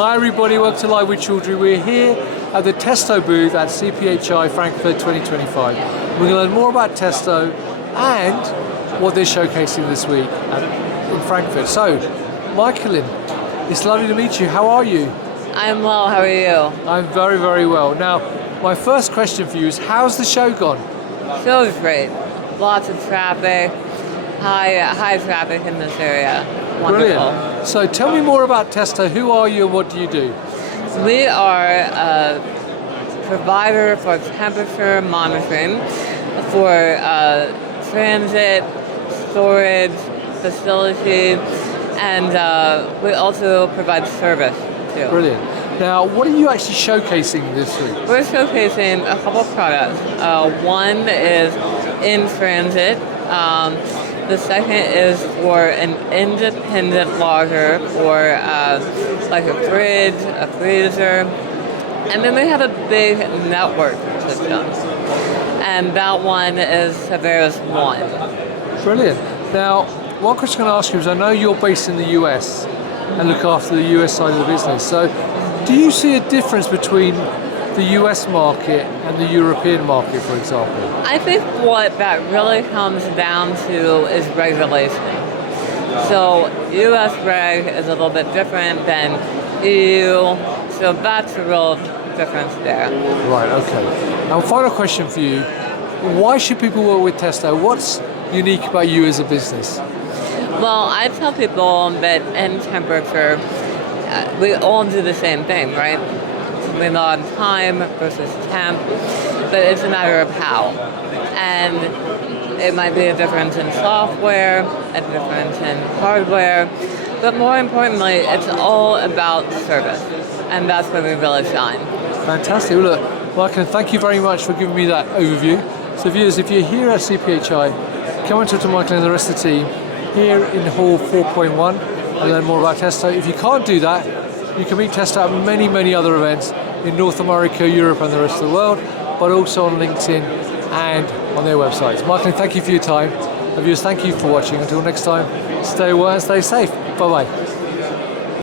Hi everybody, welcome to Live with Children. We're here at the Testo booth at CPHI Frankfurt 2025. We're going to learn more about Testo and what they're showcasing this week in Frankfurt. So, Micalyn, it's lovely to meet you. How are you? I'm well, how are you? I'm very, very well. Now, my first question for you is, how's the show gone? Show's great. Lots of traffic, high traffic in this area. Wonderful. Brilliant. So tell me more about Testo. Who are you and what do you do? We are a provider for temperature monitoring for transit, storage, facility, and we also provide service too. Brilliant. Now, what are you actually showcasing this week? We're showcasing a couple of products. One is in transit. The second is for an independent logger for like a fridge, a freezer, and then they have a big network system. And that one is Saveris 1. Brilliant. Now, one question I'm going to ask you is, I know you're based in the US and look after the US side of the business. So, do you see a difference between the US market and the European market, for example? I think what that really comes down to is regulation. So US reg is a little bit different than EU, so that's a real difference there. Right, okay. Now, final question for you. Why should people work with Testo? What's unique about you as a business? Well, I tell people that in temperature, we all do the same thing, right? We log time versus temp, but it's a matter of how. And it might be a difference in software, a difference in hardware, but more importantly, it's all about service. And that's where we really shine. Fantastic. Well, look, Micalyn, thank you very much for giving me that overview. So viewers, if you're here at CPHI, come and talk to Micalyn and the rest of the team here in Hall 4.1 and learn more about Testo. If you can't do that, you can meet Testo at many, many other events in North America, Europe and the rest of the world, but also on LinkedIn and on their websites. Micalyn, thank you for your time. And viewers, thank you for watching. Until next time, stay well and stay safe. Bye-bye.